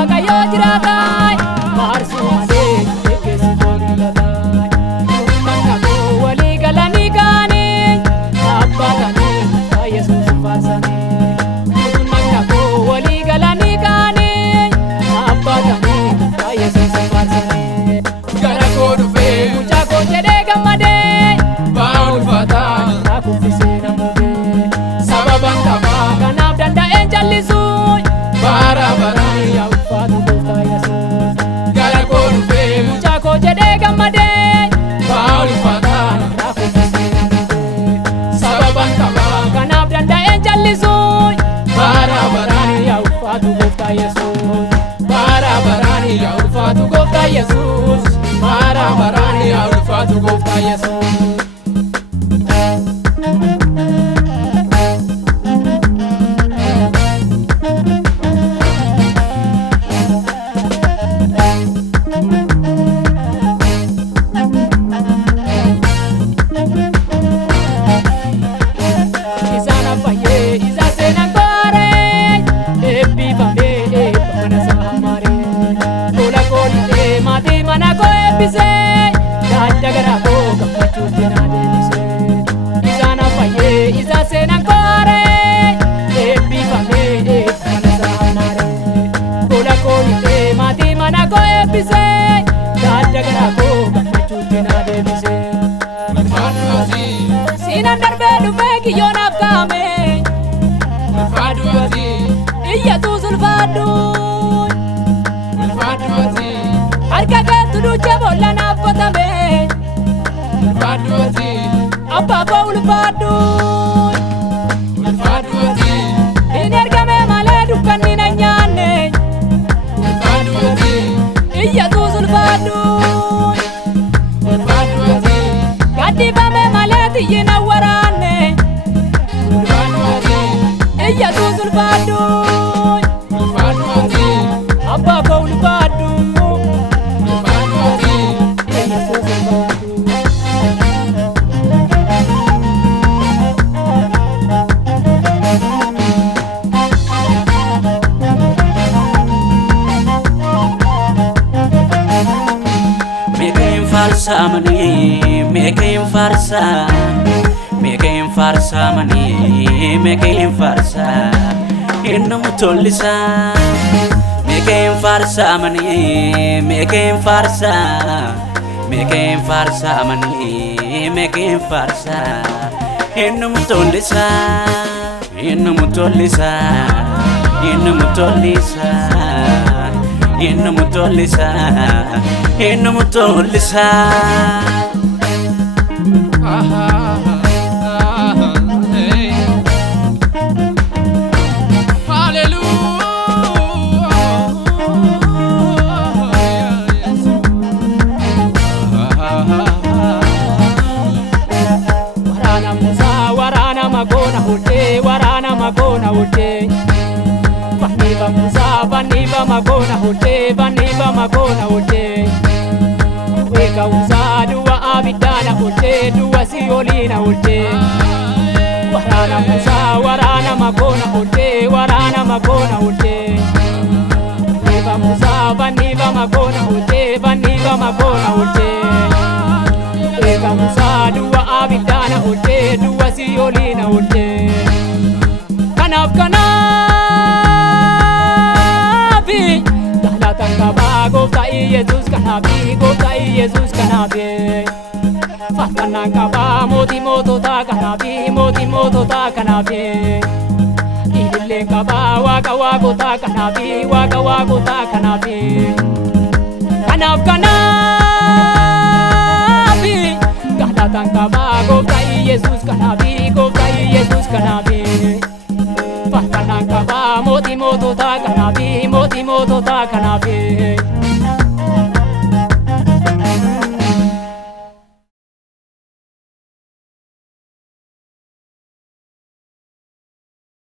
waaqayyo jiraataa faarsuu malee eeggeessi foonii lataa manna walii galanii kaanii dhaabbatanii maqaa Yesuus faarsanii manna walii galanii kaanii dhaabbatanii maqaa Yesuus faarsanii gara koo dhufee mucaa koo jedhee gammadee ba'aa ulfaataa irraa kuffisee namutee sababan qabaa kanaaf danda'een jallisuu bara baraan yaa ulfaatu gooftaa Yesuus gara koo dhufee mucaa koo jedhee gammadee ba'aa ulfaataa irraa kuffisee namutee sababan qabaa kanaaf danda'een jallisuu bara baraan yaa ulfaatu gooftaa Yesuus bara baraan yaa ulfaatu gooftaa Yesuus bara baraan yaa ulfaatu gooftaa Yesuus. isaan affayyee isa seenan gooree eebbifamee mana isaa hammaaree tola koo dhidhee maatii mana koo eebbisee yaadda garaa koo gammachuutti naa deebisee isaan affayyee isa seenan gooree eebbifamee mana isaa hammaaree tola koo dhidhee maatii mana koo eebbisee yaadda garaa koo gammachuutti naa deebisee Sinan darbee dhufee kiyyonaaf kaa'ame Iyyesuus ulfaadhu harka keetti duucha boolla naaf qotame abbaa koo ulfaadhu hin ergame malee dukkanni na nyaanne Iyyesuus ulfaadhu gaddifame malee xiyyi na waraanne Iyyesuus ulfaadhu abbaa koo ulfaadhu Iyyesuus ulfaadhu Meeqeen faarsaa manii meeqeen faarsaa meeqeen faarsaa manii meeqeen faarsaa innamu tollisaa meeqeen faarsaa manii meeqeen faarsaa meeqeen faarsaa manii meeqeen faarsaa innamu tollisaa innamu tollisaa innamu tollisaa innamu tollisaa innamu tollisaa waraana Musaa waraana makoona hojjee waraana makoona hojjee Vanniva Musaa vanniva makoona hojjee vanniva makoona hojjee Weka usaa duwa abiddaana hojjee duwa siyooliina hojjee waraana Musaa waraana makoona hojjee waraana makoona hojjee Vanniva Musaa vanniva makoona hojjee vanniva makoona hojjee Weka Musaa duwa abiddaana hojjee duwa siyooliina hojjee kanaaf galatan qabaa gooftaa Iyyesuus kanaafi gooftaa Iyyesuus kanaafi faarfannaan qabaa mootii moototaa kanaafi mootii moototaa kanaafi ililleen qabaa waaqa waaqotaa kanaafi waaqa waaqotaa kanaafi kanaaf galatan qabaa gooftaa Iyyesuus kanaafi gooftaa Iyyesuus kanaafi faarfannaan qabaa mootii moototaa kanaafi mootii moototaa kanaafi